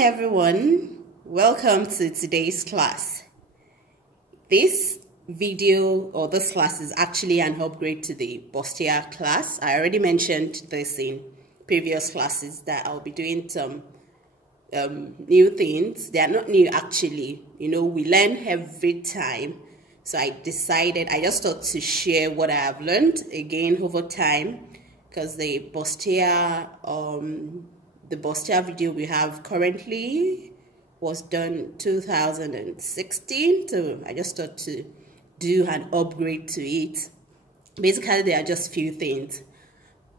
everyone, welcome to today's class. This video or this class is actually an upgrade to the Bustier class. I already mentioned this in previous classes that I'll be doing some new things. They are not new actually, we learn every time. So I just thought to share what I have learned again over time, because the Bustier video we have currently was done 2016, so I just thought to do an upgrade to it. Basically, there are just few things.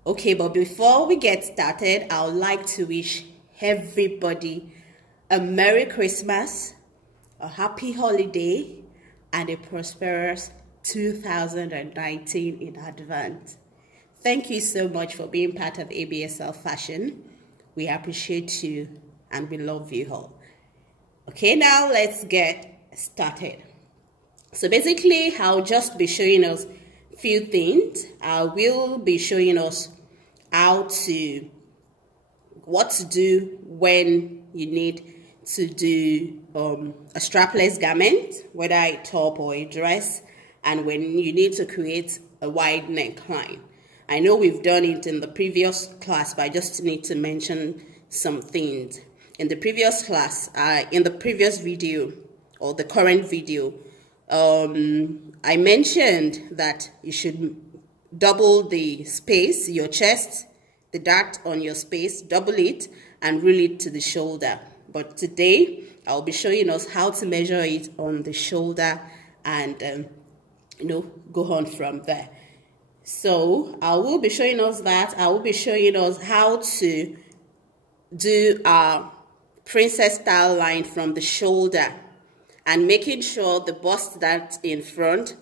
Okay, but before we get started, I would like to wish everybody a Merry Christmas, a happy holiday, and a prosperous 2019 in advance. Thank you so much for being part of ABSL Fashion. We appreciate you and we love you all. Okay, now let's get started. So basically, I'll just be showing us a few things. I will be showing us what to do when you need to do a strapless garment, whether a top or a dress, and when you need to create a wide neckline. I know we've done it in the previous class, but I just need to mention some things. In the previous class, in the previous video, or the current video, I mentioned that you should double the space, your chest, the dart on your space, double it and rule it to the shoulder. But today, I'll be showing us how to measure it on the shoulder and, go on from there. So I will be showing us that. I will be showing us how to do our princess style line from the shoulder and making sure the bust that's in front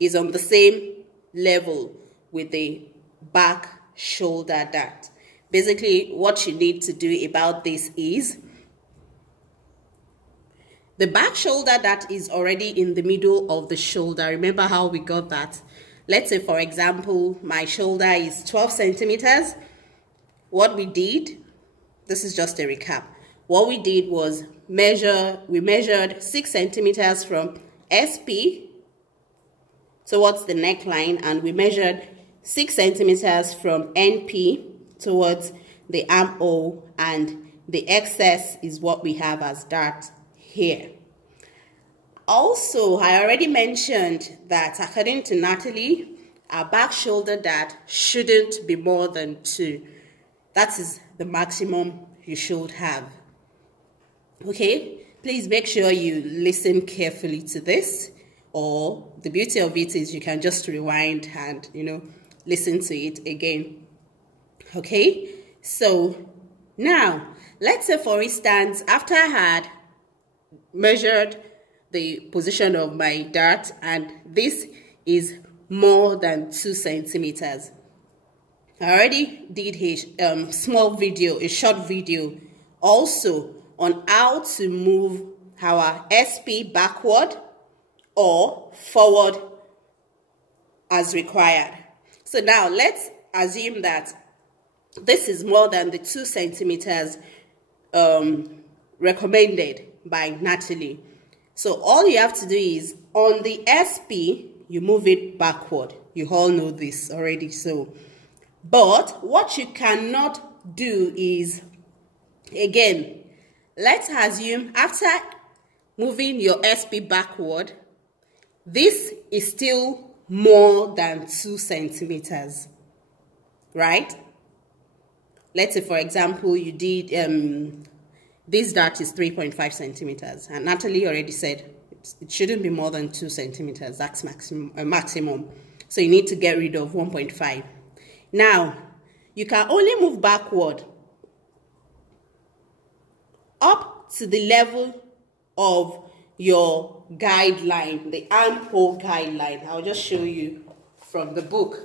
is on the same level with the back shoulder dart. Basically, what you need to do about this is the back shoulder dart is already in the middle of the shoulder. Remember how we got that? Let's say, for example, my shoulder is 12 centimeters. What we did, this is just a recap. What we did was we measured 6 centimeters from SP towards the neckline, and we measured 6 centimeters from NP towards the armhole, and the excess is what we have as dart here. Also, I already mentioned that according to Natalie, our back shoulder dart shouldn't be more than 2. That is the maximum you should have. Okay, please make sure you listen carefully to this, or the beauty of it is you can just rewind and, listen to it again. Okay, so now, let's say for instance, after I had measured the position of my dart and this is more than 2 centimeters. I already did a short video also on how to move our SP backward or forward as required. So now let's assume that this is more than the 2 centimeters recommended by Natalie. So all you have to do is on the SP, you move it backward. You all know this already. But what you cannot do is, again, let's assume after moving your SP backward, this is still more than 2 centimeters, right? Let's say, for example, you did, this dart is 3.5 centimeters, and Natalie already said it shouldn't be more than 2 centimeters. That's maximum. So you need to get rid of 1.5. Now, you can only move backward up to the level of your guideline, the armhole guideline. I'll just show you from the book.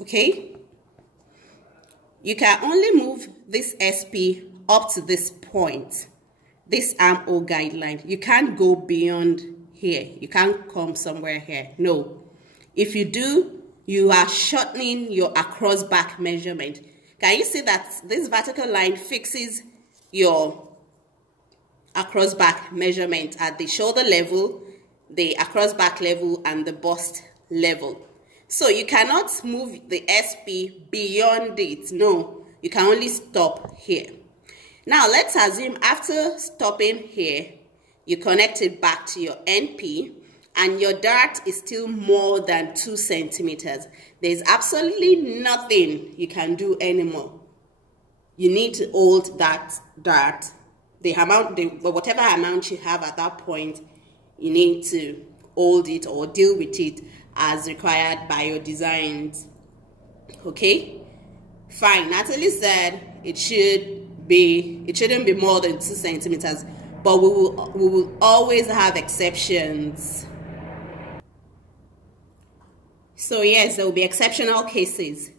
Okay, you can only move this SP up to this point, this armhole guideline. You can't go beyond here. You can't come somewhere here. No. If you do, you are shortening your across back measurement. Can you see that this vertical line fixes your across back measurement at the shoulder level, the across back level, and the bust level? So you cannot move the SP beyond it. No, you can only stop here. Now let's assume after stopping here, you connect it back to your NP, and your dart is still more than 2 centimeters. There's absolutely nothing you can do anymore. You need to hold that dart, whatever amount you have at that point, you need to hold it or deal with it as required by your designs. Okay? Fine. Natalie said it shouldn't be more than 2 centimeters, but we will always have exceptions. So yes, there will be exceptional cases,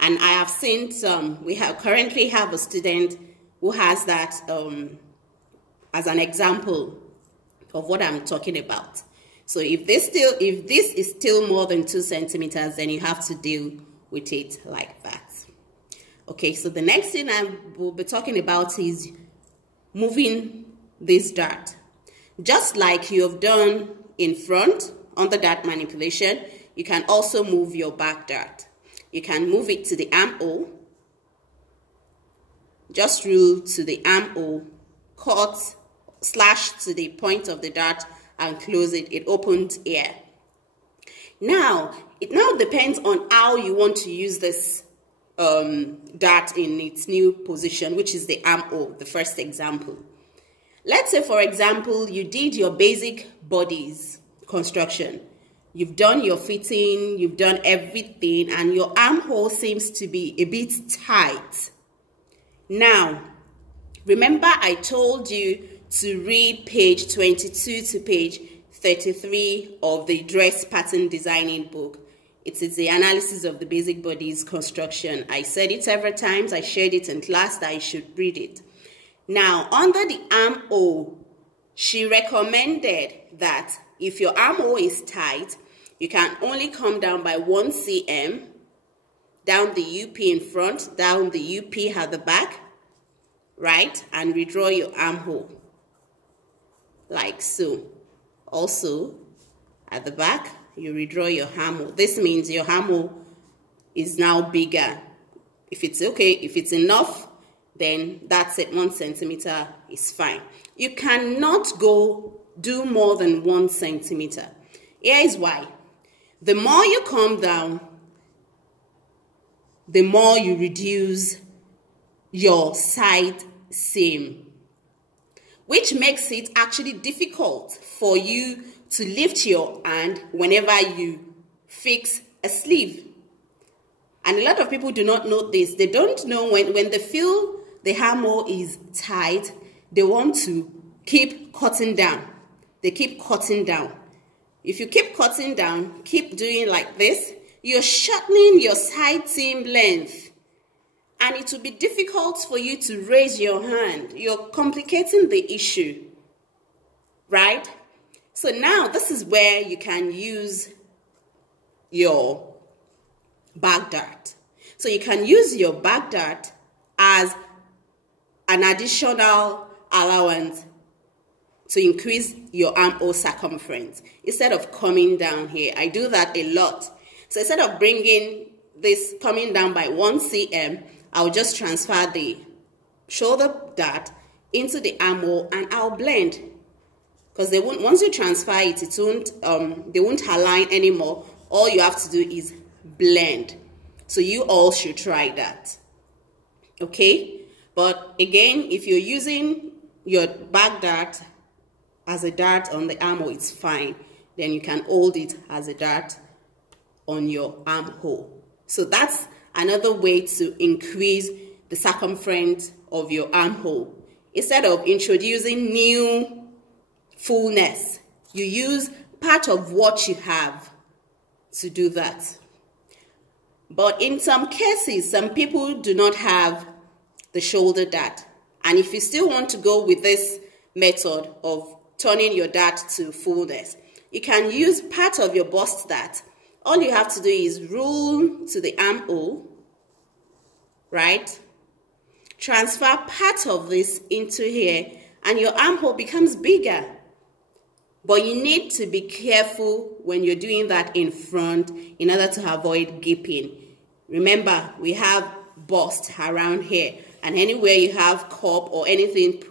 and I have seen some. We currently have a student who has that as an example of what I'm talking about. So if this is still more than 2 centimeters, then you have to deal with it like that. Okay, so the next thing I will be talking about is moving this dart. Just like you have done in front on the dart manipulation, you can also move your back dart. You can move it to the armhole. Just rule to the armhole, cut, slash to the point of the dart, and close it. It opens here. Now, it now depends on how you want to use this dart in its new position, which is the armhole, the first example. Let's say, for example, you did your basic bodies construction. You've done your fitting, you've done everything, and your armhole seems to be a bit tight. Now, remember I told you to read page 22 to page 33 of the dress pattern designing book. It is the analysis of the basic bodies construction. I said it several times. I shared it in class that I should read it. Now, under the armhole, she recommended that if your armhole is tight, you can only come down by 1 cm, down the UP in front, down the UP at the back, right? And redraw your armhole, like so. Also, at the back, you redraw your armhole. This means your armhole is now bigger. If it's okay, if it's enough, then that's it. 1 centimeter is fine. You cannot do more than 1 centimeter. Here is why. The more you come down, the more you reduce your side seam, which makes it actually difficult for you to lift your hand whenever you fix a sleeve. And a lot of people do not know this. They don't know when they feel the armhole is tight, they want to keep cutting down. They keep cutting down. If you keep cutting down, keep doing like this, you're shortening your side seam length. And it will be difficult for you to raise your hand. You're complicating the issue, right? So now this is where you can use your back dart. So you can use your back dart as an additional allowance to increase your armhole circumference instead of coming down here. I do that a lot. So instead of bringing this coming down by 1 cm, I'll just transfer the shoulder dart into the armhole and I'll blend. Because once you transfer it, they won't align anymore. All you have to do is blend. So you all should try that. Okay? But again, if you're using your back dart as a dart on the armhole, it's fine. Then you can hold it as a dart on your armhole. So that's another way to increase the circumference of your armhole. Instead of introducing new fullness, you use part of what you have to do that. But in some cases, some people do not have the shoulder dart. And if you still want to go with this method of turning your dart to fullness, you can use part of your bust dart all you have to do is rule to the armhole, right? Transfer part of this into here, and your armhole becomes bigger. But you need to be careful when you're doing that in front in order to avoid gaping. Remember, we have bust around here, and anywhere you have cup or anything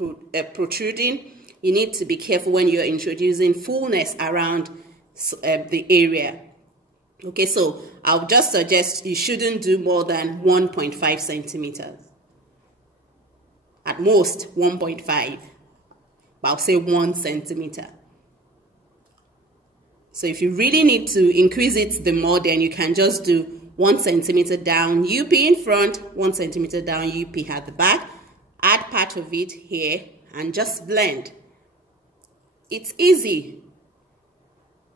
protruding, you need to be careful when you're introducing fullness around the area. Okay, so I'll just suggest you shouldn't do more than 1.5 centimeters. At most 1.5, but I'll say 1 centimeter. So if you really need to increase it the more, then you can just do 1 centimeter down UP in front, 1 centimeter down UP at the back. Add part of it here and just blend. It's easy.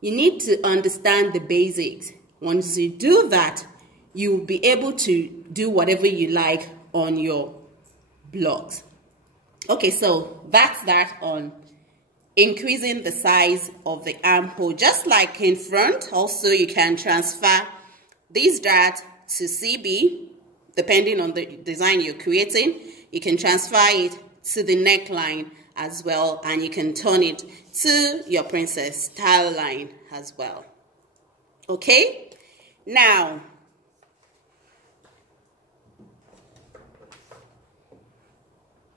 You need to understand the basics. Once you do that, you'll be able to do whatever you like on your blocks. Okay, so that's that on increasing the size of the armhole. Just like in front, also you can transfer this dart to CB, depending on the design you're creating. You can transfer it to the neckline as well, and you can turn it to your princess style line as well. Okay, now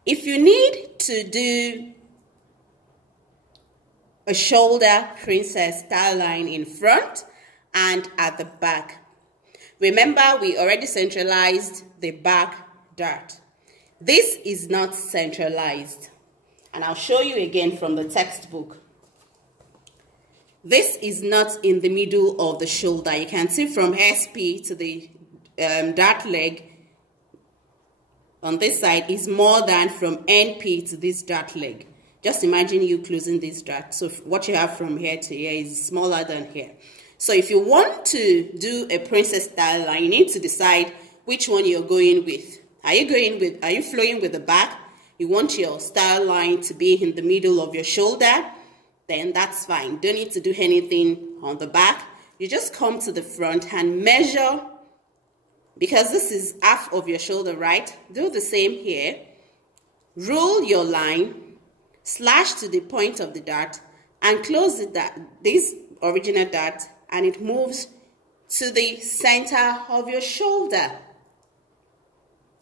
if you need to do a shoulder princess style line in front and at the back, remember we already centralized the back dart. This is not centralized, and I'll show you again from the textbook. This is not in the middle of the shoulder. You can see from SP to the dart leg on this side is more than from NP to this dart leg. Just imagine you closing this dart. So what you have from here to here is smaller than here. So if you want to do a princess style line, you need to decide which one you're going with. Are you flowing with the back? You want your style line to be in the middle of your shoulder? Then that's fine. Don't need to do anything on the back. You just come to the front and measure, because this is half of your shoulder, right? Do the same here. Roll your line, slash to the point of the dart, and close this original dart, and it moves to the center of your shoulder.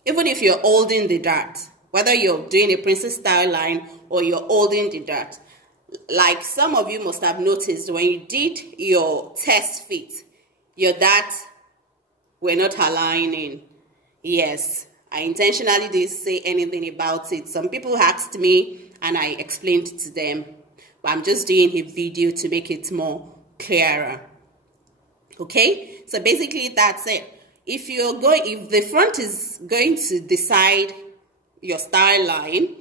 Even if you're holding the dart, whether you're doing a princess style line or you're holding the dart, like some of you must have noticed when you did your test fit, your dart were not aligning. Yes, I intentionally didn't say anything about it. Some people asked me and I explained to them, but I'm just doing a video to make it more clearer. Okay, so basically that's it. If the front is going to decide your style line,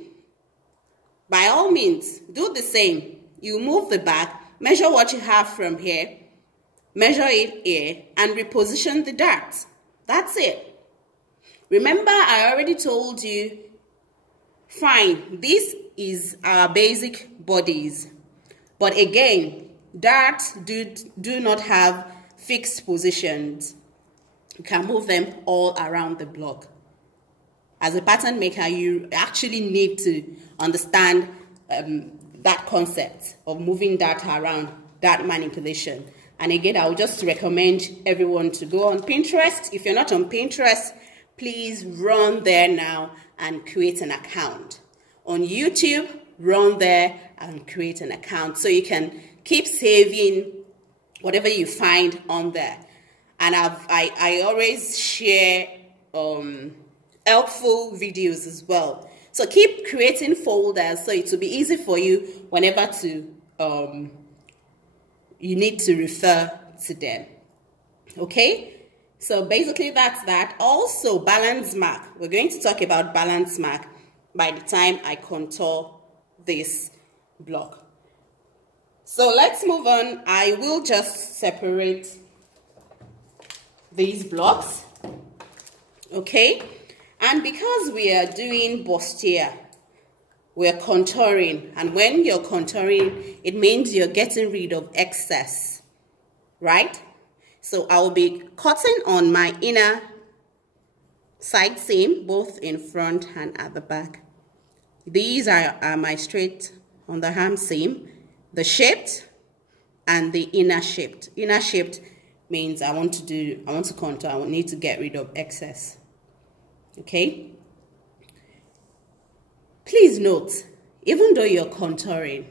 by all means, do the same. You move the back, measure what you have from here, measure it here, and reposition the dart. That's it. Remember, I already told you, fine, this is our basic bodies. But again, darts do not have fixed positions. You can move them all around the block. As a pattern maker, you actually need to understand that concept of moving dart around, dart manipulation. And again, I would just recommend everyone to go on Pinterest. If you're not on Pinterest, please run there now and create an account. On YouTube, run there and create an account so you can keep saving whatever you find on there. And I always share helpful videos as well. So keep creating folders so it will be easy for you whenever you need to refer to them. Okay? So basically that's that. Also, balance mark. We're going to talk about balance mark by the time I contour this block. So let's move on. I will just separate these blocks. Okay? And because we are doing bustier, we're contouring. And when you're contouring, it means you're getting rid of excess. Right? So I will be cutting on my inner side seam, both in front and at the back. These are my straight underarm seam, the shaped and the inner shaped. Inner shaped means I want to contour. I need to get rid of excess. Okay. Please note, even though you're contouring,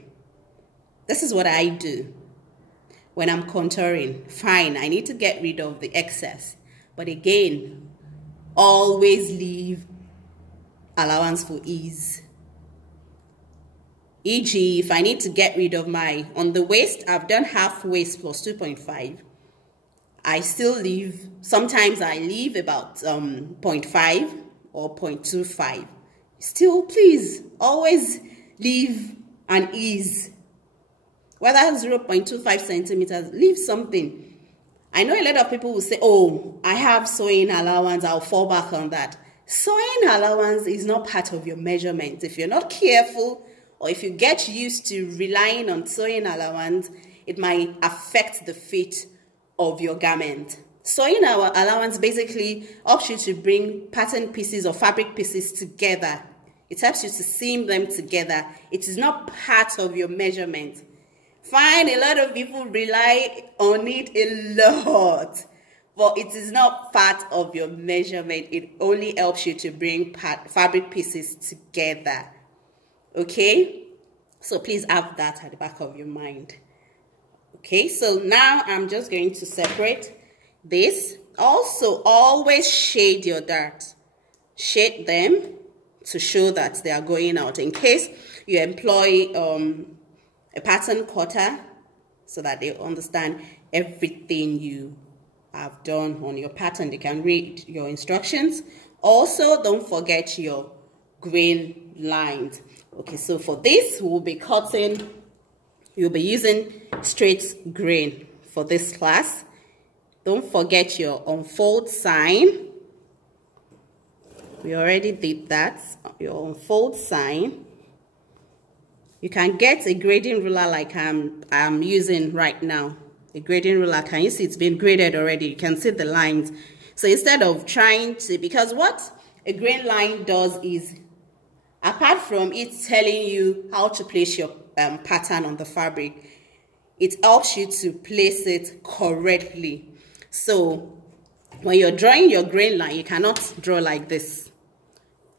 this is what I do. When I'm contouring, fine, I need to get rid of the excess. But again, always leave allowance for ease. E.g., if I need to get rid of on the waist, I've done half waist plus 2.5. I still leave, sometimes I leave about 0.5 or 0.25. Still, please, always leave an ease. Whether 0.25 centimeters, leave something. I know a lot of people will say, oh, I have sewing allowance, I'll fall back on that. Sewing allowance is not part of your measurement. If you're not careful, or if you get used to relying on sewing allowance, it might affect the fit of your garment. Sewing allowance basically helps you to bring pattern pieces or fabric pieces together. It helps you to seam them together. It is not part of your measurement. Fine, a lot of people rely on it a lot, but it is not part of your measurement. It only helps you to bring fabric pieces together. Okay? So please have that at the back of your mind. Okay, so now I'm just going to separate this. Also, always shade your darts. Shade them to show that they are going out. In case you employ a pattern cutter, so that they understand everything you have done on your pattern. They can read your instructions. Also, don't forget your grain lines. Okay, so for this, we'll be cutting, you'll be using straight grain for this class. Don't forget your unfold sign. We already did that. Your unfold sign. You can get a grading ruler like I'm using right now. A grading ruler, can you see it's been graded already? You can see the lines. So instead of trying to, because what a grain line does is, apart from it telling you how to place your pattern on the fabric, it helps you to place it correctly. So when you're drawing your grain line, you cannot draw like this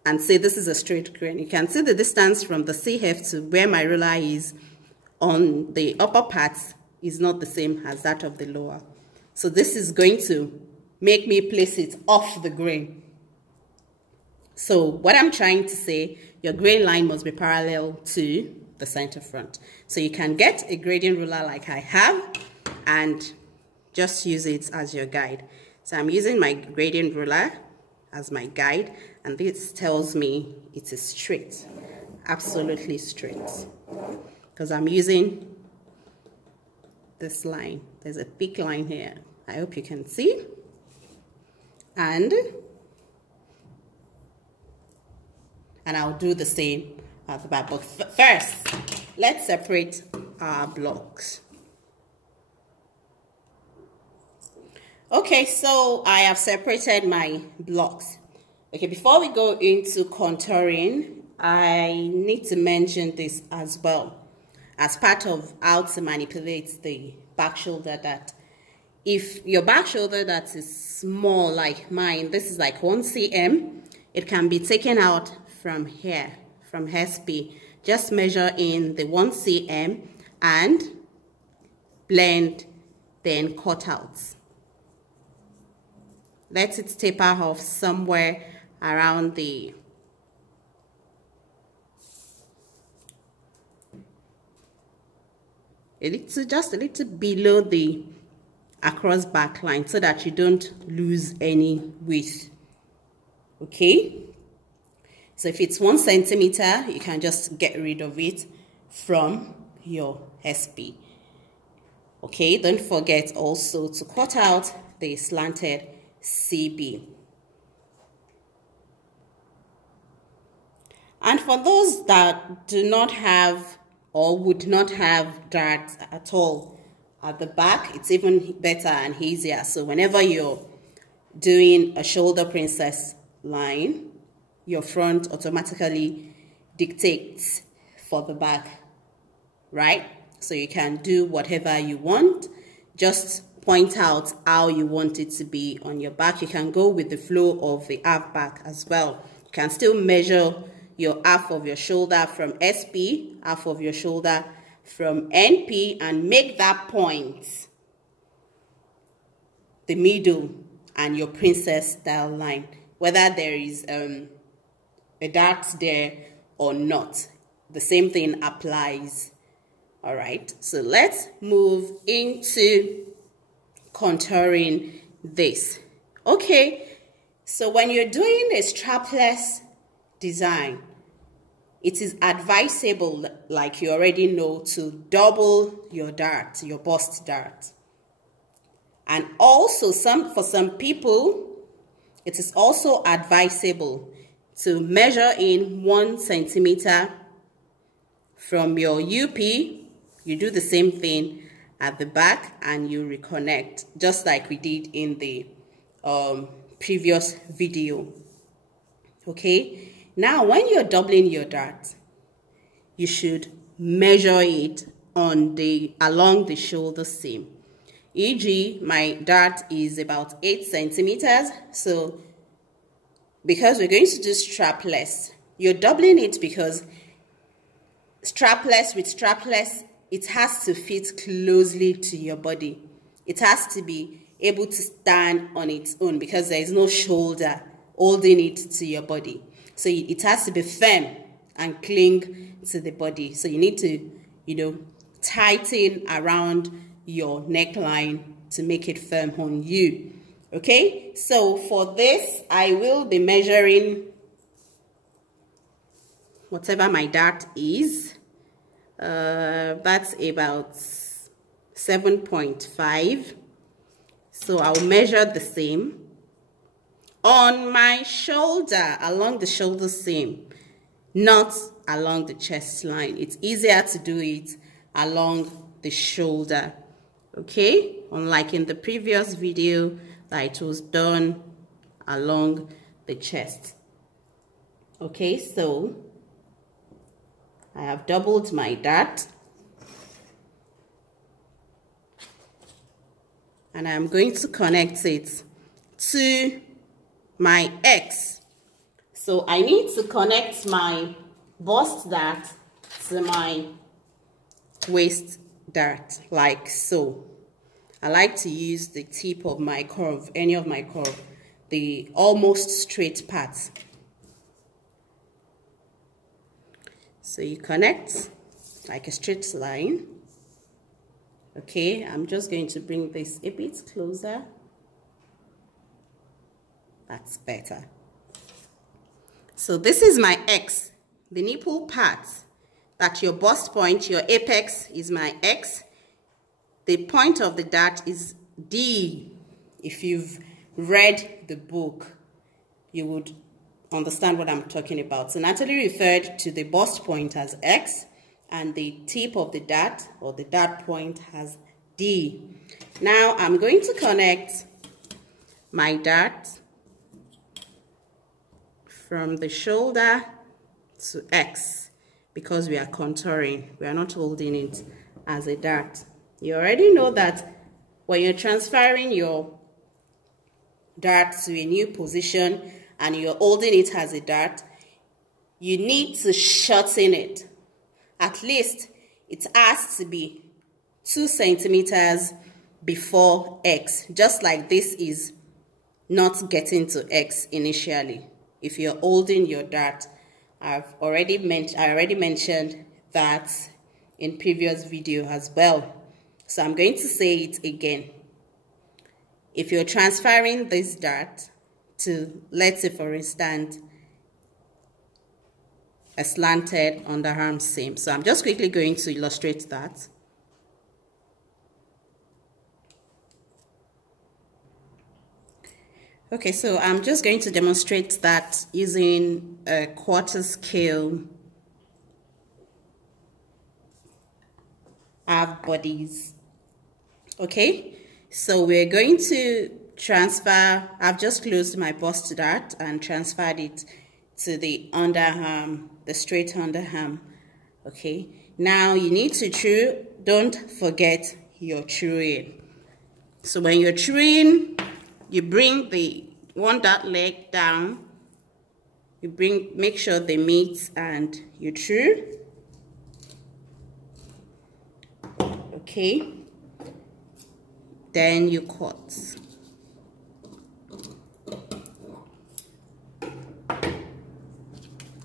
and say this is a straight grain. You can see the distance from the CF to where my ruler is on the upper part is not the same as that of the lower. So this is going to make me place it off the grain. So what I'm trying to say, your grain line must be parallel to the center front. So you can get a grading ruler like I have and just use it as your guide. So I'm using my grading ruler as my guide, and this tells me it is straight, absolutely straight, because I'm using this line. There's a thick line here. I hope you can see. And I'll do the same at the back. But first, let's separate our blocks. Okay, so I have separated my blocks. Okay, before we go into contouring, I need to mention this as well. As part of how to manipulate the back shoulder dart. If your back shoulder dart is small like mine, this is like 1 cm, it can be taken out from here, from SP. Just measure in the 1 cm and blend, then cut out. Let it taper off somewhere around the just a little below the across back line, so that you don't lose any width. Okay, so if it's 1 centimeter, you can just get rid of it from your SP. Okay, don't forget also to cut out the slanted CB. And for those that do not have or would not have darts at all, At the back, it's even better and easier. So whenever you're doing a shoulder princess line, your front automatically dictates for the back, right? So you can do whatever you want. Just point out how you want it to be on your back. You can go with the flow of the half back as well. You can still measure your half of your shoulder from SP, half of your shoulder from NP, and make that point the middle and your princess style line, whether there is a dart there or not. The same thing applies. All right, so let's move into contouring this. Okay, so when you're doing a strapless design, it is advisable, like you already know, to double your dart, your bust dart. And also for some people, it is also advisable to measure in 1 centimeter from your UP. You do the same thing at the back and you reconnect, just like we did in the previous video. Okay, now when you're doubling your dart, you should measure it on along the shoulder seam. E.g., my dart is about 8 centimeters. So because we're going to do strapless, you're doubling it because strapless with strapless, it has to fit closely to your body. It has to be able to stand on its own because there is no shoulder holding it to your body. So it has to be firm and cling to the body. So you need to, tighten around your neckline to make it firm on you. Okay, so for this, I will be measuring whatever my dart is. That's about 7.5. So I'll measure the same on my shoulder, along the shoulder seam, not along the chest line. It's easier to do it along the shoulder. Okay, unlike in the previous video that it was done along the chest. Okay, so I have doubled my dart and I'm going to connect it to my X. So I need to connect my bust dart to my waist dart, like so. I like to use the tip of my curve, any of my curve, the almost straight part. So you connect like a straight line. Okay, I'm just going to bring this a bit closer. That's better. So this is my X, the nipple part. That your bust point, your apex is my X. The point of the dart is D. If you've read the book, you would understand what I'm talking about. So Natalie referred to the bust point as X and the tip of the dart or the dart point as D. Now I'm going to connect my dart from the shoulder to X because we are contouring. We are not holding it as a dart. You already know that when you're transferring your dart to a new position and you're holding it as a dart, you need to shorten it. At least it has to be 2 centimeters before X, just like this is not getting to X initially. If you're holding your dart, I already mentioned that in previous video as well. So I'm going to say it again. If you're transferring this dart to, let's say for instance, a slanted underarm seam. So I'm just quickly going to illustrate that. Okay, so I'm just going to demonstrate that using a quarter scale half bodies Okay, so we're going to transfer. I've just closed my bust dart and transferred it to the underarm, the straight underarm. Okay, now you need to true. Don't forget your truing. So when you're truing, you bring the dart leg down. You make sure they meet and you true. Okay. Then you cut.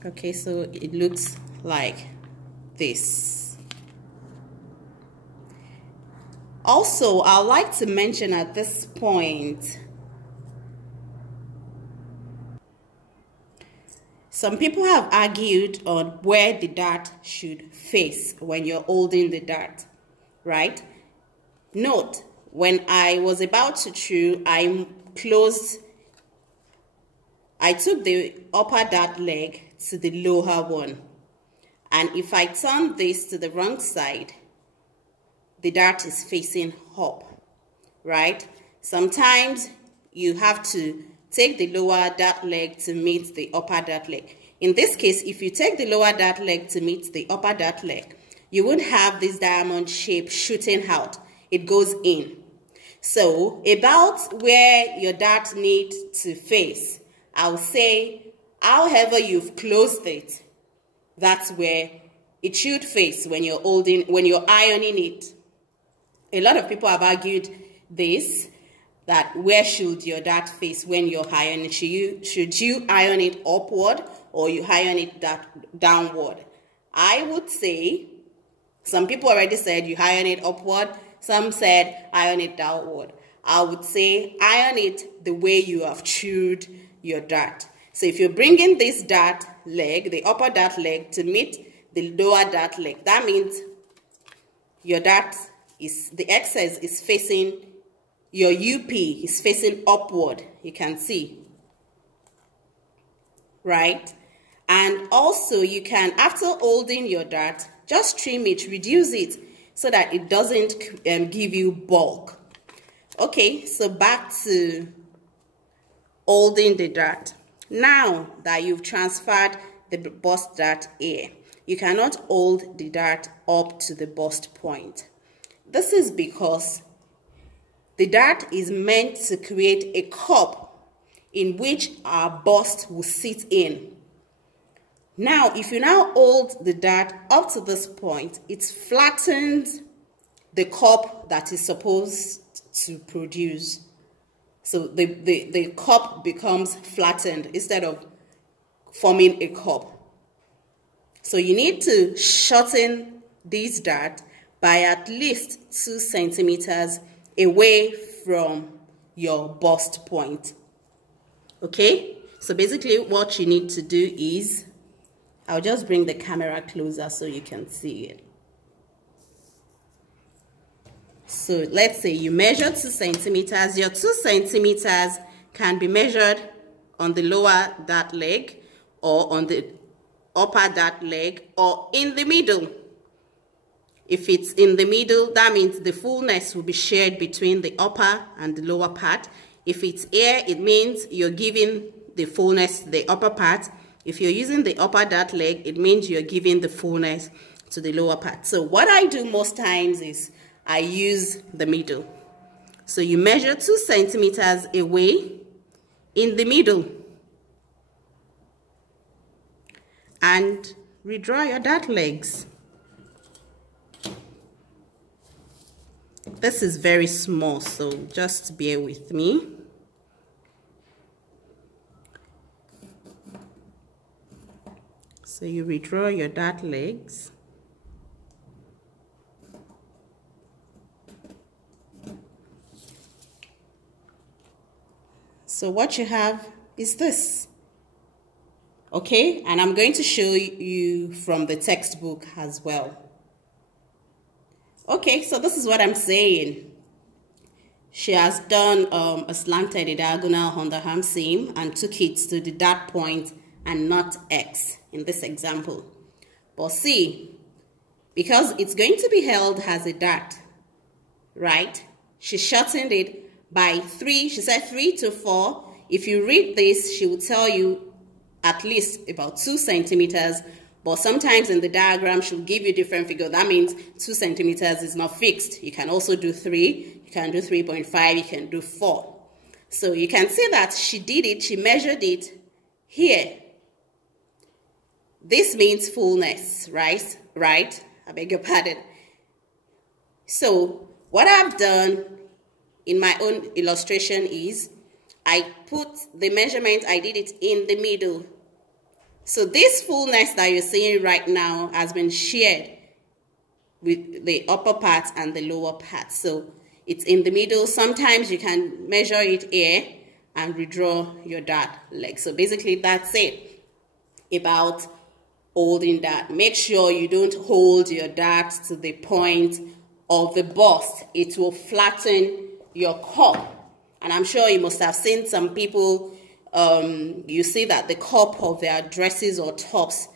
Okay, so it looks like this. Also, I'd like to mention at this point, some people have argued on where the dart should face when you're holding the dart, right? Note, when I was about to true, I took the upper dart leg to the lower one. And if I turn this to the wrong side, the dart is facing up, right? Sometimes you have to take the lower dart leg to meet the upper dart leg. In this case, if you take the lower dart leg to meet the upper dart leg, you won't have this diamond shape shooting out. It goes in. So about where your dart needs to face, I'll say, however you've closed it, that's where it should face when you're ironing it. A lot of people have argued this, that where should your dart face when you're ironing? Should you iron it upward or you iron it downward? I would say, some people already said you iron it upward. Some said iron it downward. I would say iron it the way you have trued your dart. So if you're bringing this dart leg, the upper dart leg, to meet the lower dart leg, that means your dart the excess is facing, your UP is facing upward. You can see, right? And also you can, after holding your dart, just trim it, reduce it, so that it doesn't give you bulk. Okay, so back to holding the dart. Now that you've transferred the bust dart here, you cannot hold the dart up to the bust point. This is because the dart is meant to create a cup in which our bust will sit in. Now, if you now hold the dart up to this point, it's flattened the cup that is supposed to produce. So the cup becomes flattened instead of forming a cup. So you need to shorten this dart by at least 2 centimeters away from your bust point. Okay? So basically what you need to do is, I'll just bring the camera closer so you can see it. So let's say you measure 2 centimeters. Your 2 centimeters can be measured on the lower dart leg or on the upper dart leg or in the middle. If it's in the middle, that means the fullness will be shared between the upper and the lower part. If it's here, it means you're giving the fullness to the upper part. If you're using the upper dart leg, it means you're giving the fullness to the lower part. So what I do most times is I use the middle. So you measure 2 centimeters away in the middle and redraw your dart legs. This is very small, so just bear with me. So you redraw your dart legs. So what you have is this. Okay, and I'm going to show you from the textbook as well. Okay, so this is what I'm saying. She has done a slanted diagonal underarm seam and took it to the dart point and not X in this example. But see, because it's going to be held as a dart, right? She shortened it by 3. She said 3 to 4. If you read this, she will tell you at least about 2 centimeters. But sometimes in the diagram, she'll give you different figure. That means 2 centimeters is not fixed. You can also do 3. You can do 3.5. You can do 4. So you can see that she did it. She measured it here. This means fullness, right? Right? I beg your pardon. So what I've done in my own illustration is I put the measurement, I did it in the middle. So this fullness that you're seeing right now has been shared with the upper part and the lower part. So it's in the middle. Sometimes you can measure it here and redraw your dart leg. So basically that's it about holding that. Make sure you don't hold your dart to the point of the bust. It will flatten your cup. And I'm sure you must have seen some people, you see that the cup of their dresses or tops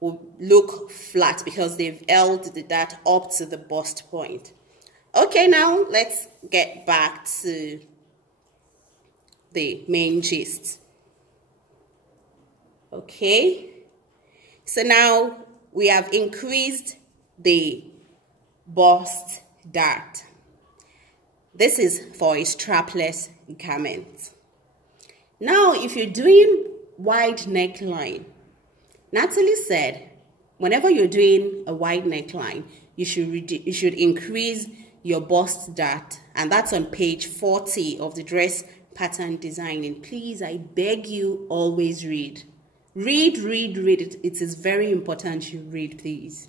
will look flat because they've held the dart up to the bust point. Okay, now let's get back to the main gist. Okay, so now we have increased the bust dart. This is for a strapless garment. Now, if you're doing wide neckline, Natalie said, whenever you're doing a wide neckline, you should increase your bust dart, and that's on page 40 of the dress pattern designing. Please, I beg you, always read. Read it. It is very important you read, please.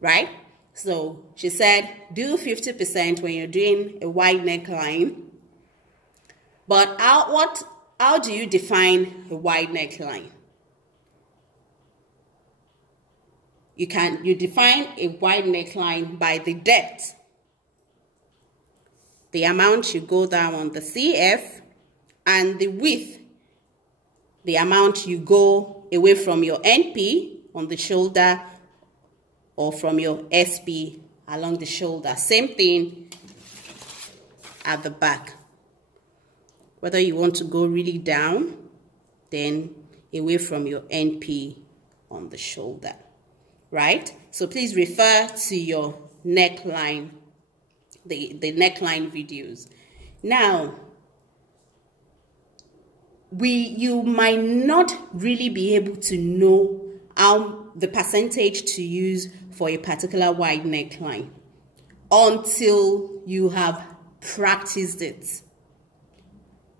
Right? So she said, do 50% when you're doing a wide neckline. But how do you define a wide neckline? You define a wide neckline by the depth. The amount you go down on the CF, and the width, the amount you go away from your NP on the shoulder or from your SP along the shoulder. Same thing at the back. Whether you want to go really down, then away from your NP on the shoulder, right? So please refer to your neckline, the neckline videos. Now, you might not really be able to know how the percentage to use for a particular wide neckline until you have practiced it.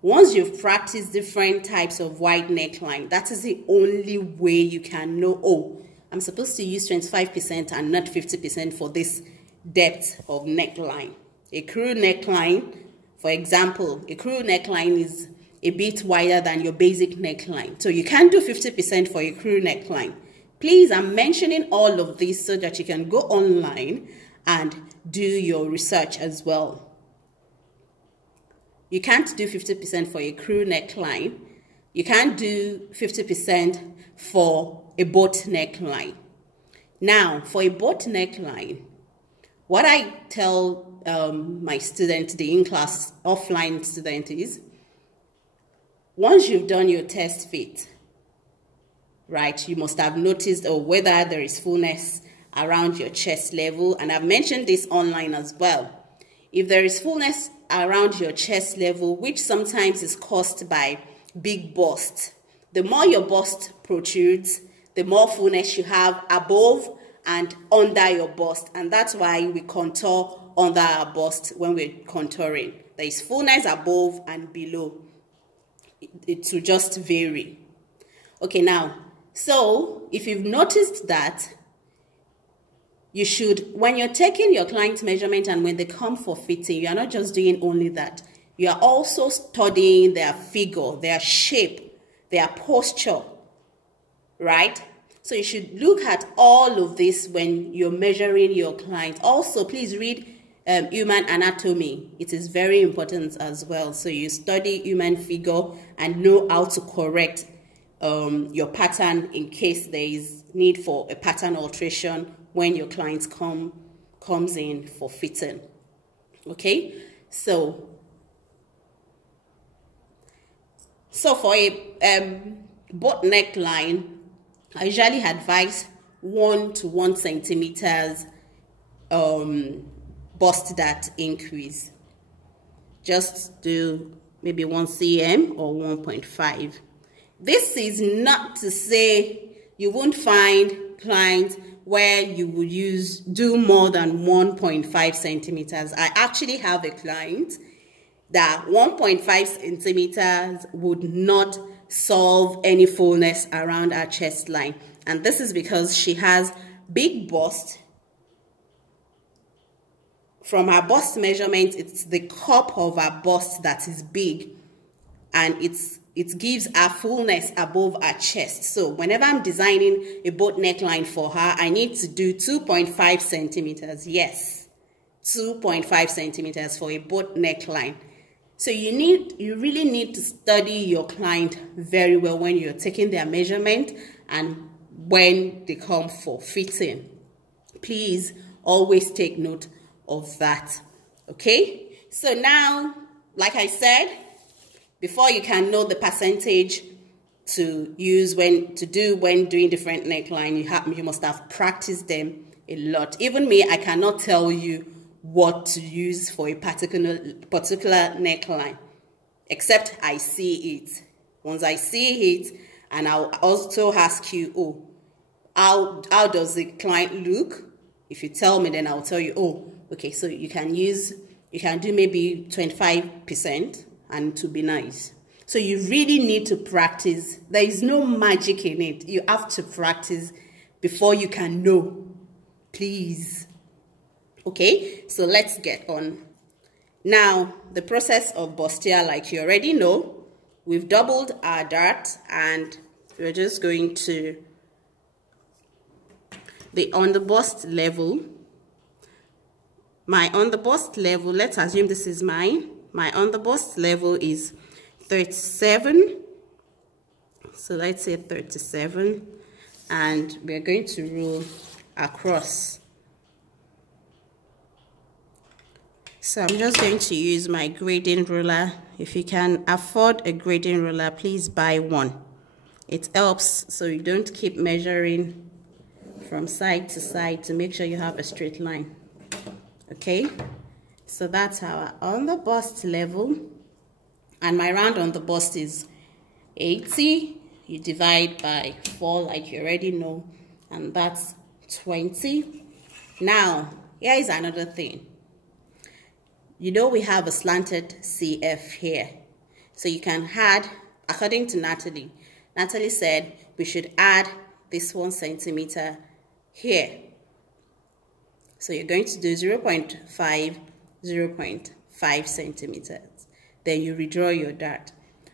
Once you've practiced different types of wide neckline, that is the only way you can know, oh, I'm supposed to use 25% and not 50% for this depth of neckline. A crew neckline, for example, a crew neckline is a bit wider than your basic neckline. So you can't do 50% for a crew neckline. Please, I'm mentioning all of this so that you can go online and do your research as well. You can't do 50% for a crew neckline. You can't do 50% for a boat neckline. Now, for a boat neckline, what I tell my student, the in-class offline student, is once you've done your test fit, right, you must have noticed whether there is fullness around your chest level. And I've mentioned this online as well. If there is fullness around your chest level, which sometimes is caused by big bust, the more your bust protrudes, the more fullness you have above and under your bust. And that's why we contour under our bust when we're contouring. There is fullness above and below. It will just vary. Okay, now, so if you've noticed that, you should, when you're taking your client's measurement and when they come for fitting, you are not just doing only that. You are also studying their figure, their shape, their posture, right? So you should look at all of this when you're measuring your client. Also, please read human anatomy. It is very important as well. So you study human figure and know how to correct your pattern in case there is need for a pattern alteration when your clients comes in for fitting. Okay, So for a boat neckline, I usually advise 1 to 1 centimeters bust dart increase. Just do maybe 1 cm or 1.5. This is not to say you won't find clients where you would do more than 1.5 centimeters. I actually have a client that 1.5 centimeters would not solve any fullness around her chest line. And this is because she has big bust. From her bust measurement, it's the cup of her bust that is big, and it gives her fullness above her chest. So whenever I'm designing a boat neckline for her, I need to do 2.5 centimeters. Yes, 2.5 centimeters for a boat neckline. So you really need to study your client very well when you're taking their measurement and when they come for fitting. Please always take note of that. Okay, so now, like I said, before you can know the percentage to use when doing different neckline, you must have practiced them a lot. Even me, I cannot tell you what to use for a particular neckline, except I see it. Once I see it, and I'll also ask you, oh, how does the client look? If you tell me, then I'll tell you, oh, okay, so you can do maybe 25% and to be nice. So you really need to practice. There is no magic in it. You have to practice before you can know. Please. Okay, so let's get on. Now, the process of bustier, like you already know, we've doubled our dart and we're just going to on the bust level. My on the bust level, let's assume this is mine. My on the bust level is 37. So let's say 37. And we're going to roll across. So I'm just going to use my grading ruler. If you can afford a grading ruler, please buy one. It helps so you don't keep measuring from side to side to make sure you have a straight line. Okay, so that's our on the bust level, and my round on the bust is 80. You divide by 4 like you already know, and that's 20. Now, here is another thing. You know we have a slanted CF here, so you can add, according to Natalie. Natalie said we should add this 1 centimeter here. So you're going to do 0.5 centimeters. Then you redraw your dart.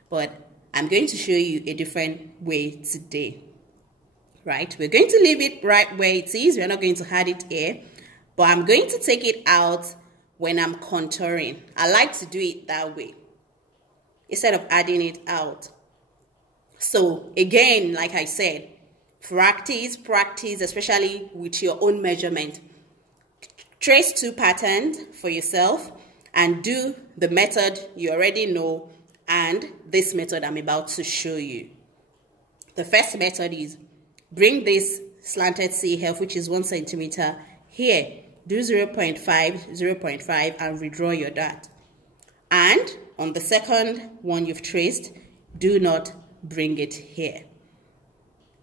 But I'm going to show you a different way today. Right? We're going to leave it right where it is. We're not going to add it here. But I'm going to take it out when I'm contouring. I like to do it that way, instead of adding it out. So again, like I said, practice, especially with your own measurement. Trace 2 patterns for yourself and do the method you already know and this method I'm about to show you. The first method is bring this slanted CF, which is 1 centimeter here. Do 0.5 and redraw your dart. And on the second one you've traced, do not bring it here.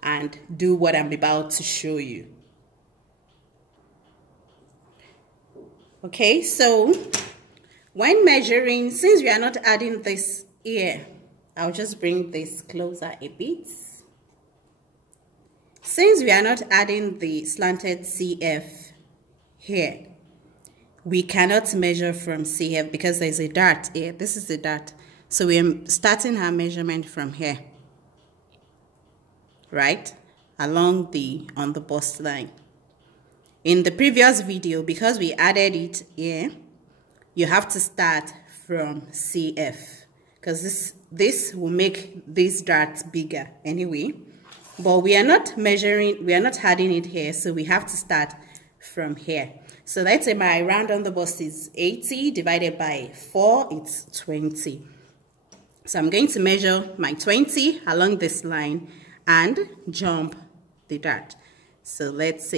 And do what I'm about to show you. Okay, so when measuring, since we are not adding this here, I'll just bring this closer a bit. Since we are not adding the slanted CF here, we cannot measure from CF because there's a dart here. This is the dart. So we're starting our measurement from here, right? Along on the bust line. In the previous video, because we added it here, you have to start from CF because this will make this dart bigger anyway. But we are not measuring, we are not adding it here, so we have to start from here. So let's say my round on the bust is 80 divided by 4, it's 20. So I'm going to measure my 20 along this line and jump the dart. So let's say